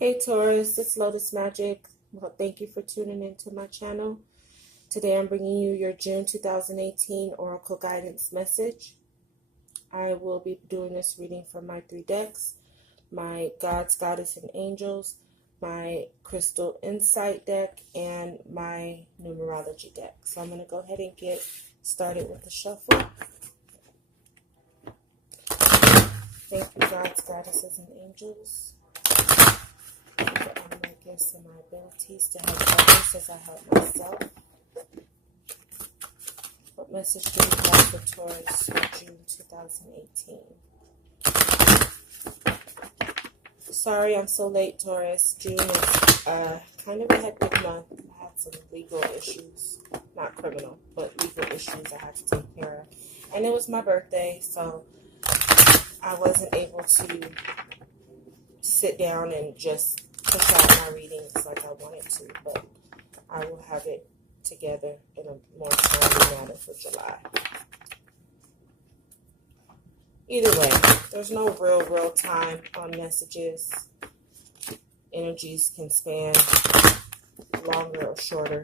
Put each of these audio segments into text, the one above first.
Hey Taurus, it's Lotus Magic. Well, thank you for tuning into my channel. Today I'm bringing you your June 2018 Oracle Guidance message. I will be doing this reading from my 3 decks, my Gods, Goddess, and Angels, my Crystal Insight deck, and my Numerology deck. So I'm going to go ahead and get started with the shuffle. Thank you, Gods, Goddesses, and Angels. My gifts and my abilities to help others as I help myself. What message do we have for Taurus for June 2018? Sorry I'm so late, Taurus. June is kind of a hectic month. I had some legal issues. Not criminal, but legal issues I had to take care of. And it was my birthday, so I wasn't able to sit down and just push out my readings like I wanted to, but I will have it together in a more timely manner for July. Either way, there's no real time on messages. Energies can span longer or shorter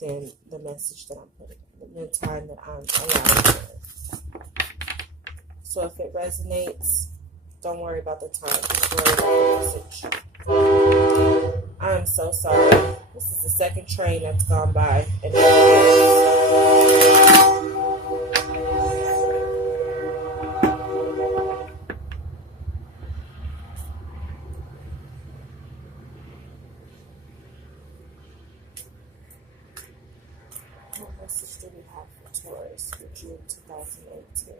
than the message that I'm putting, the time that I'm allowing for it. So if it resonates, don't worry about the time, just worry about the message. I'm so sorry. This is the second train that's gone by. And what message do we have for Taurus for June 2018?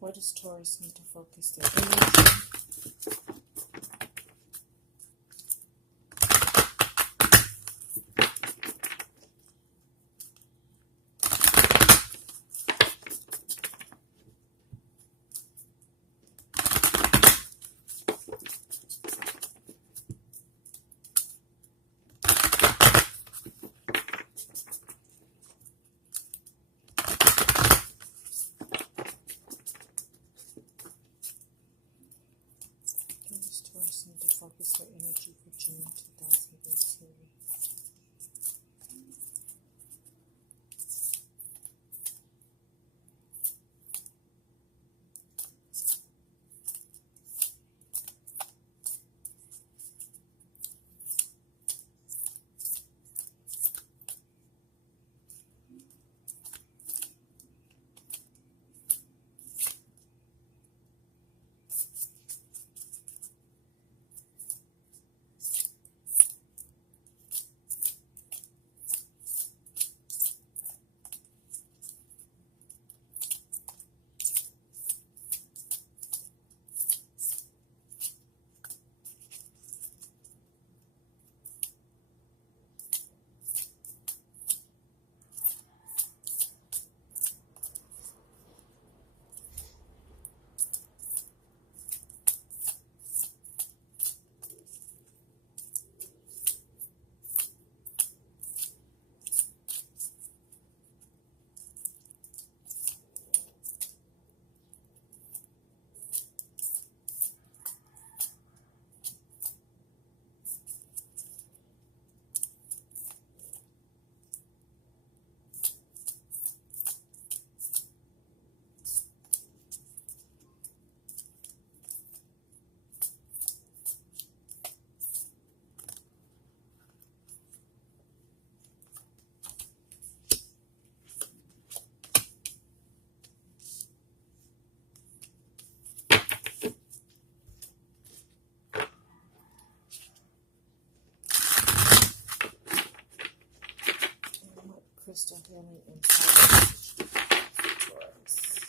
Where does Taurus need to focus their energy? Healing inside Taurus.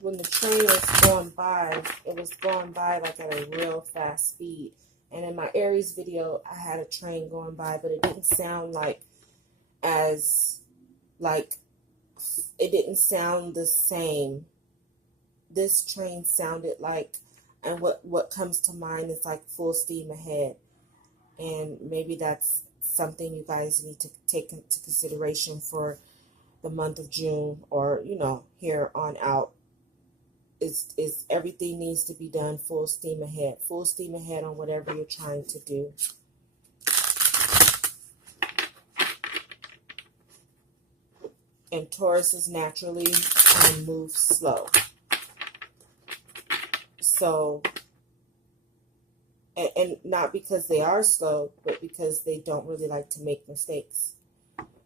When the train was going by, it was going by like at a real fast speed. And in my Aries video, I had a train going by, but it didn't sound like it didn't sound the same. This train sounded like, and what comes to mind is like full steam ahead. And maybe that's something you guys need to take into consideration for the month of June, or, you know, here on out. Is everything needs to be done full steam ahead. Full steam ahead on whatever you're trying to do. And Taurus naturally move slow. So, and not because they are slow, but because they don't really like to make mistakes.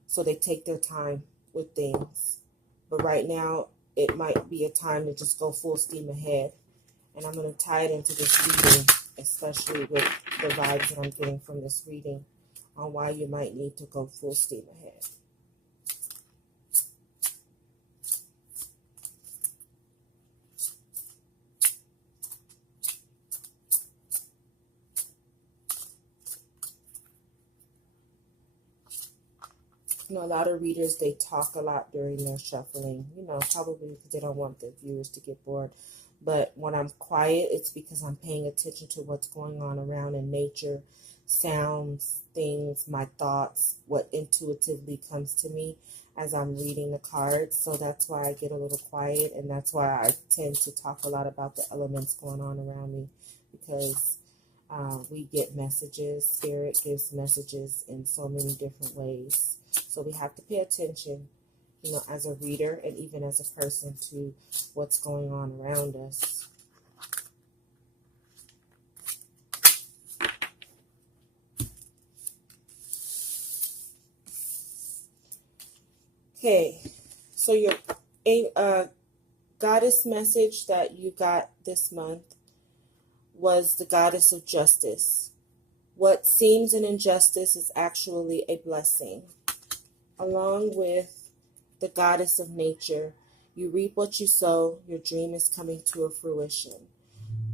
So they take their time with things. But right now, it might be a time to just go full steam ahead. And I'm going to tie it into this reading, especially with the vibes that I'm getting from this reading on why you might need to go full steam ahead. You know, a lot of readers, they talk a lot during their shuffling, you know, probably because they don't want their viewers to get bored. But when I'm quiet, it's because I'm paying attention to what's going on around in nature, sounds, things, my thoughts, what intuitively comes to me as I'm reading the cards. So that's why I get a little quiet, and that's why I tend to talk a lot about the elements going on around me, because we get messages. Spirit gives messages in so many different ways. So we have to pay attention, you know, as a reader and even as a person, to what's going on around us. Okay, so your goddess message that you got this month was the goddess of justice. What seems an injustice is actually a blessing. Along with the goddess of nature, you reap what you sow. Your dream is coming to a fruition.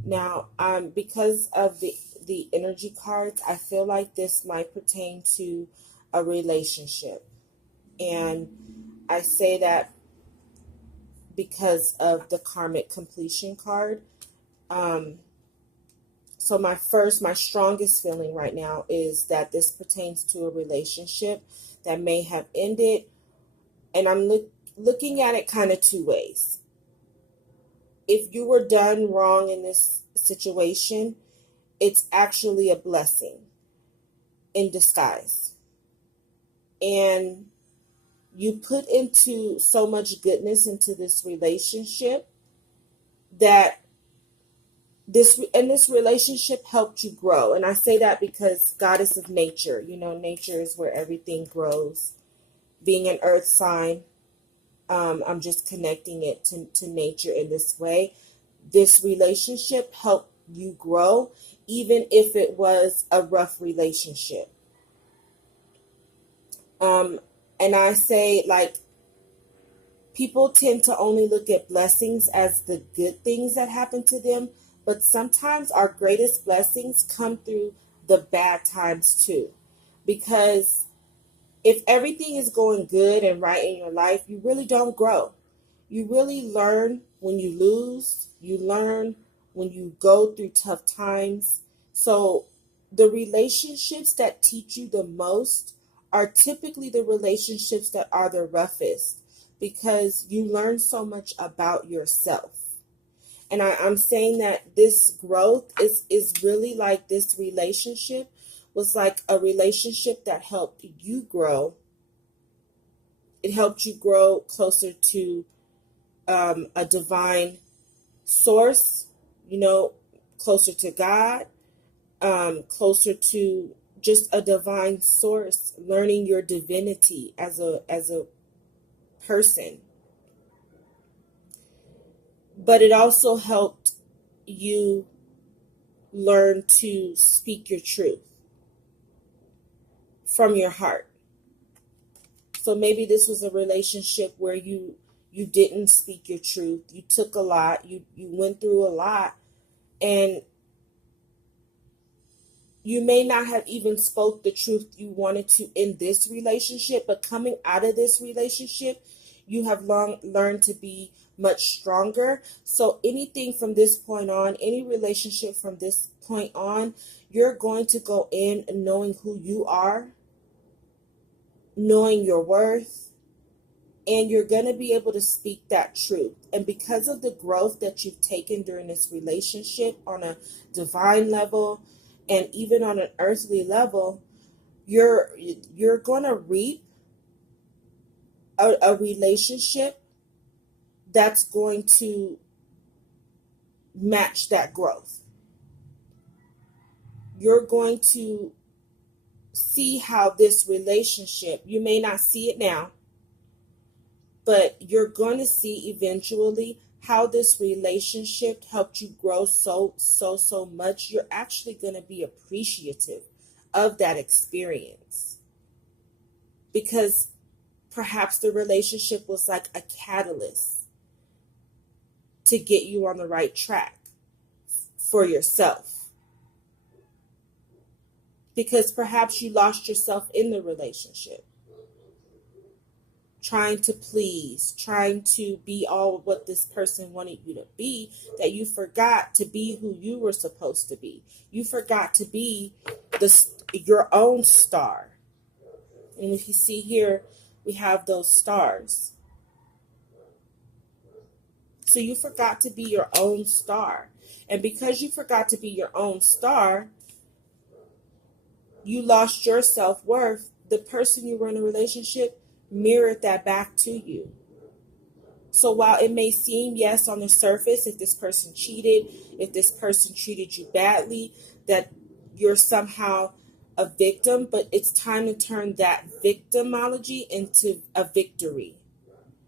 Now, because of the energy cards, I feel like this might pertain to a relationship. And I say that because of the karmic completion card. So my strongest feeling right now is that this pertains to a relationship that may have ended. And I'm looking at it kind of two ways. If you were done wrong in this situation, it's actually a blessing in disguise. And you put into so much goodness into this relationship that this relationship helped you grow. And I say that because goddess of nature, you know, nature is where everything grows. Being an earth sign, I'm just connecting it to nature in this way. This relationship helped you grow, even if it was a rough relationship. And I say, like, people tend to only look at blessings as the good things that happen to them, but sometimes our greatest blessings come through the bad times too. Because if everything is going good and right in your life, you really don't grow. You really learn when you lose. You learn when you go through tough times. So the relationships that teach you the most are typically the relationships that are the roughest, because you learn so much about yourself. And I'm saying that this growth is really like, this relationship was like a relationship that helped you grow. It helped you grow closer to a divine source, you know, closer to God, closer to just a divine source, learning your divinity as a person. but it also helped you learn to speak your truth from your heart. So maybe this was a relationship where you didn't speak your truth. You took a lot. You went through a lot, and you may not have even spoke the truth you wanted to in this relationship, but coming out of this relationship, you have learned to be much stronger. So anything from this point on, any relationship from this point on, you're going to go in knowing who you are, knowing your worth, and you're going to be able to speak that truth. And because of the growth that you've taken during this relationship on a divine level and even on an earthly level, you're going to reap a relationship that's going to match that growth. You're going to see how this relationship, you may not see it now, but you're going to see eventually how this relationship helped you grow so much. You're actually going to be appreciative of that experience, because perhaps the relationship was like a catalyst to get you on the right track for yourself. Because perhaps you lost yourself in the relationship, trying to please, trying to be all what this person wanted you to be, that you forgot to be who you were supposed to be. You forgot to be your own star. And if you see here, we have those stars. So you forgot to be your own star. And because you forgot to be your own star, you lost your self-worth. The person you were in a relationship mirrored that back to you. So while it may seem, yes, on the surface, if this person cheated, if this person treated you badly, that you're somehow a victim, but it's time to turn that victimology into a victory.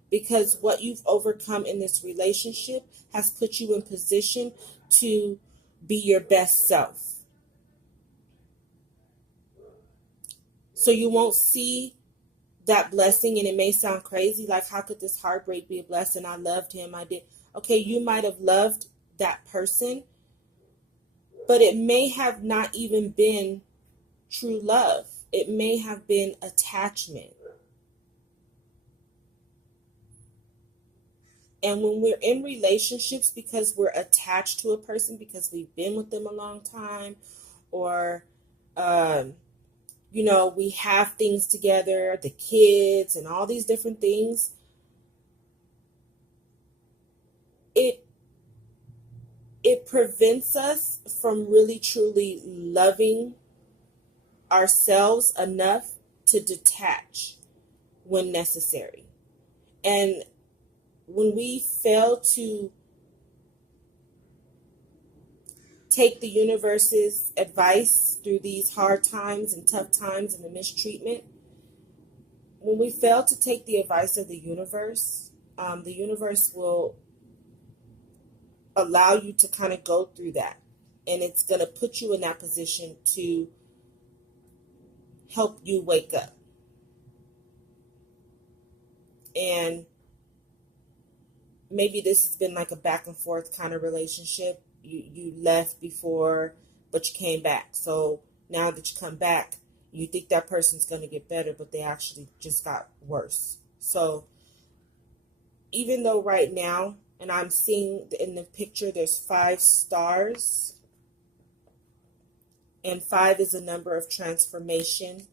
Because what you've overcome in this relationship has put you in position to be your best self. So you won't see that blessing, and it may sound crazy, like, how could this heartbreak be a blessing? I loved him, I did. Okay, you might have loved that person, but it may have not even been true love. It may have been attachment. And when we're in relationships, because we're attached to a person, because we've been with them a long time, or we have things together, the kids and all these different things, it prevents us from really truly loving ourselves enough to detach when necessary. And when we fail to take the universe's advice through these hard times and tough times and the mistreatment, when we fail to take the advice of the universe will allow you to kind of go through that. And it's going to put you in that position to help you wake up. And maybe this has been like a back and forth kind of relationship. You left before, but you came back. So now that you come back, you think that person's going to get better, but they actually just got worse. So even though right now, and I'm seeing in the picture, there's 5 stars, and 5 is a number of transformation,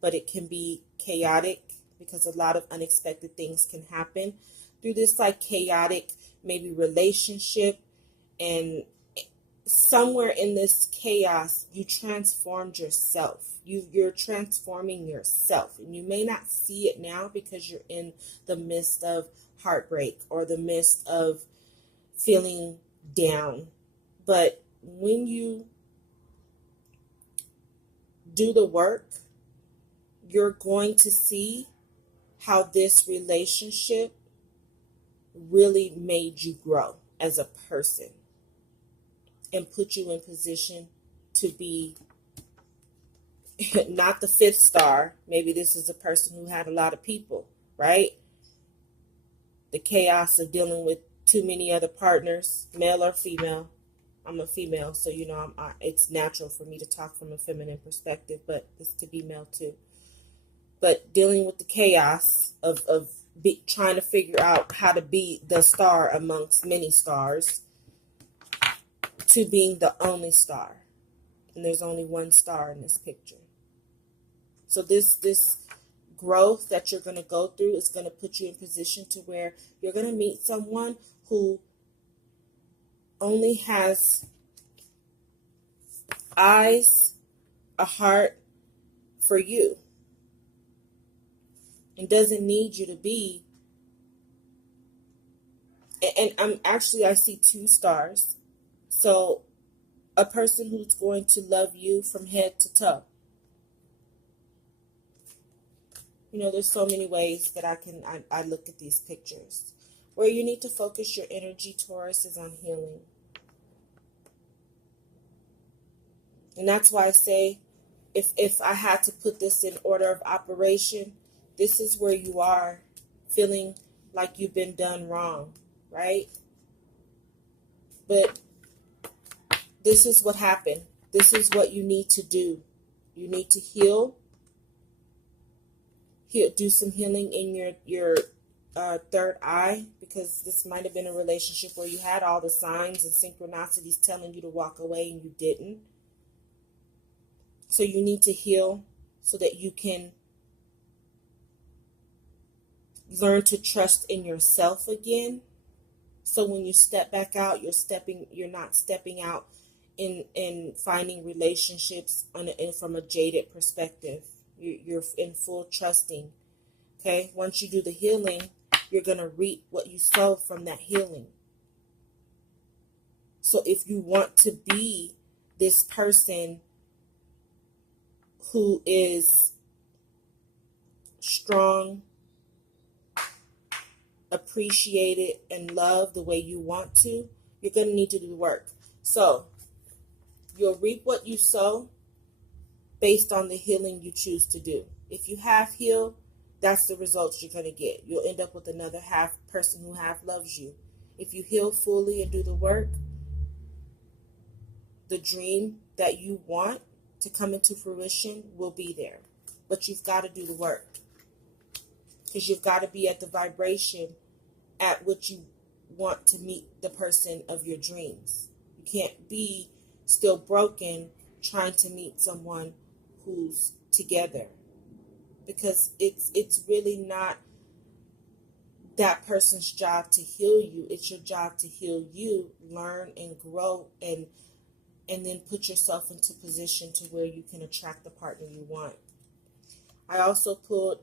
but it can be chaotic because a lot of unexpected things can happen through this like chaotic maybe relationship. And somewhere in this chaos, you transformed yourself. You're transforming yourself, and you may not see it now because you're in the midst of heartbreak or the midst of feeling down. But when you do the work, you're going to see how this relationship really made you grow. as a person and put you in position to be not the fifth star. Maybe this is a person who had a lot of people, right? The chaos of dealing with too many other partners, male or female. I'm a female, so it's natural for me to talk from a feminine perspective, but this could be male too. But dealing with the chaos of trying to figure out how to be the star amongst many stars to being the only star. And there's only one star in this picture. So this growth that you're going to go through is going to put you in position to where you're going to meet someone who only has eyes, a heart for you, and doesn't need you to be. And I see two stars. So a person who's going to love you from head to toe. There's so many ways that I look at these pictures. Where you need to focus your energy, Taurus, is on healing. And that's why I say, if I had to put this in order of operation, this is where you are feeling like you've been done wrong, right? But this is what happened. This is what you need to do. You need to heal. Do some healing in your third eye, because this might have been a relationship where you had all the signs and synchronicities telling you to walk away and you didn't. So you need to heal so that you can learn to trust in yourself again. So when you step back out, you're not stepping out in finding relationships from a jaded perspective. You're in full trusting. Okay? Once you do the healing, you're going to reap what you sow from that healing. So if you want to be this person who is strong, appreciated, and loved the way you want to, you're going to need to do the work. So you'll reap what you sow based on the healing you choose to do. If you half heal, that's the results you're going to get. You'll end up with another half person who half loves you. If you heal fully and do the work, the dream that you want to come into fruition will be there. But you've got to do the work. Because you've got to be at the vibration at which you want to meet the person of your dreams. You can't be still broken trying to meet someone who's together, because it's really not that person's job to heal you. It's your job to heal you, learn and grow, and then put yourself into position to where you can attract the partner you want. I also pulled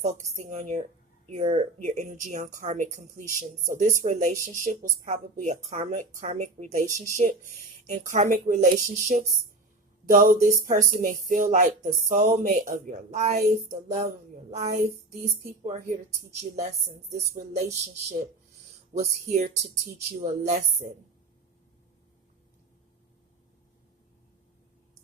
focusing on your energy on karmic completion. So this relationship was probably a karmic relationship. In karmic relationships, though this person may feel like the soulmate of your life, the love of your life, these people are here to teach you lessons. This relationship was here to teach you a lesson.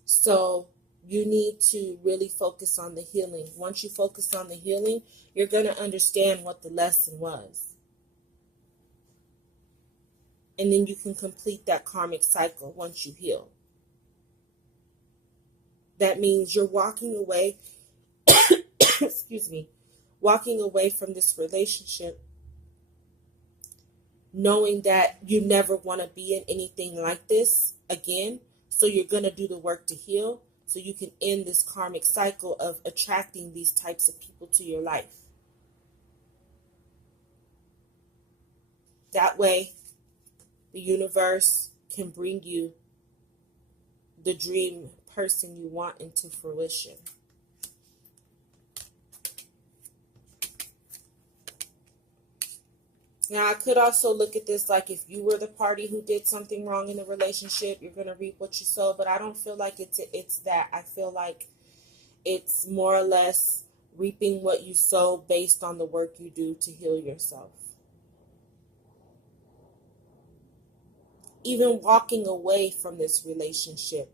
So you need to really focus on the healing. Once you focus on the healing, you're going to understand what the lesson was. And then you can complete that karmic cycle once you heal. That means you're walking away, walking away from this relationship knowing that you never want to be in anything like this again. So you're going to do the work to heal so you can end this karmic cycle of attracting these types of people to your life. That way, the universe can bring you the dream person you want into fruition. Now, I could also look at this like if you were the party who did something wrong in the relationship, you're going to reap what you sow. But I don't feel like it's that. I feel like it's more or less reaping what you sow based on the work you do to heal yourself. even walking away from this relationship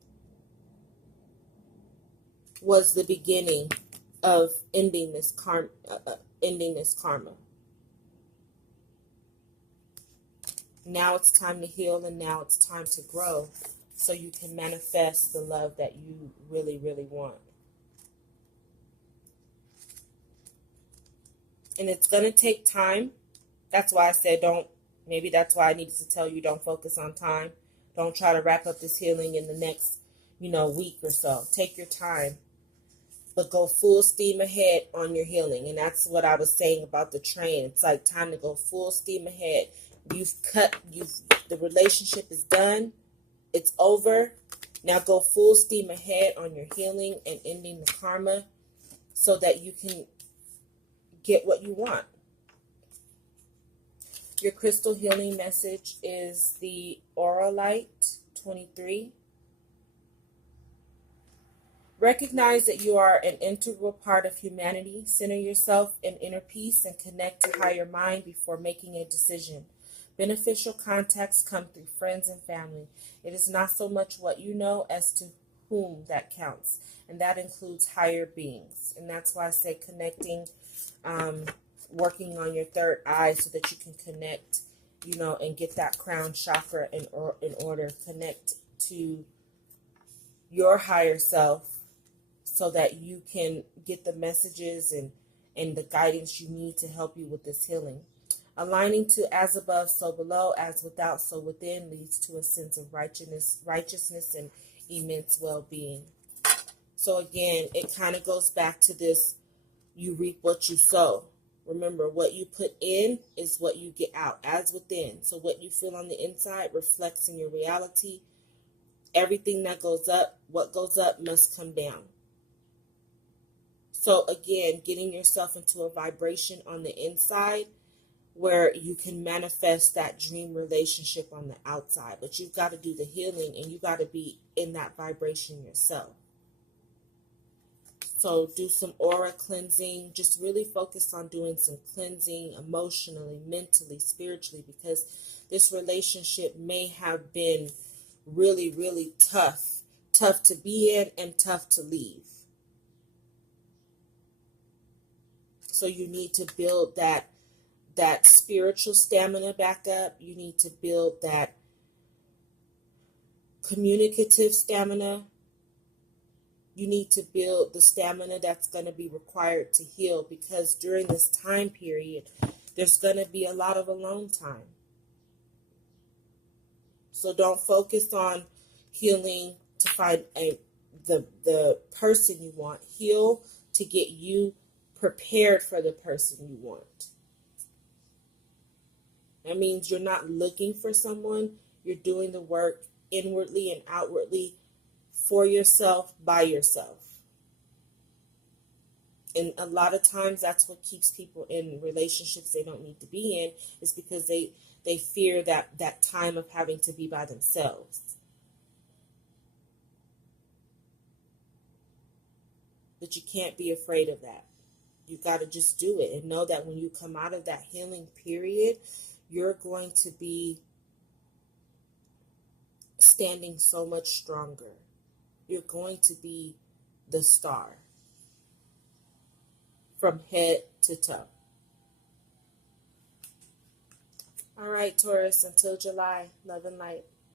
was the beginning of ending this karma. Now it's time to heal, and now it's time to grow so you can manifest the love that you really, really want. And it's going to take time. That's why I said maybe that's why I needed to tell you don't focus on time. Don't try to wrap up this healing in the next, week or so. Take your time, but go full steam ahead on your healing. And that's what I was saying about the train. It's like time to go full steam ahead. The relationship is done. It's over. Now go full steam ahead on your healing and ending the karma so that you can get what you want. Your crystal healing message is the Aura Light 23. Recognize that you are an integral part of humanity. Center yourself in inner peace and connect to higher mind before making a decision. Beneficial contacts come through friends and family. It is not so much what you know as to whom that counts, and that includes higher beings. And that's why I say connecting, working on your third eye so that you can connect, and get that crown chakra in order. Connect to your higher self so that you can get the messages and the guidance you need to help you with this healing. Aligning to as above, so below, as without, so within leads to a sense of righteousness and immense well-being. So again, it kind of goes back to this, you reap what you sow. Remember, what you put in is what you get out, as within. So what you feel on the inside reflects in your reality. Everything that goes up, what goes up must come down. So again, getting yourself into a vibration on the inside where you can manifest that dream relationship on the outside. But you've got to do the healing, and you got to be in that vibration yourself. So do some aura cleansing. Just really focus on doing some cleansing emotionally, mentally, spiritually, because this relationship may have been really, really tough. Tough to be in and tough to leave. So you need to build that spiritual stamina back up. You need to build that communicative stamina. You need to build the stamina that's going to be required to heal, because during this time period, there's going to be a lot of alone time. So don't focus on healing to find the person you want. Heal to get you prepared for the person you want. That means you're not looking for someone. You're doing the work inwardly and outwardly for yourself, by yourself. And a lot of times that's what keeps people in relationships they don't need to be in, is because they fear that time of having to be by themselves. But you can't be afraid of that. You got to just do it and know that when you come out of that healing period, you're going to be standing so much stronger. You're going to be the star from head to toe. All right, Taurus, until July, love and light.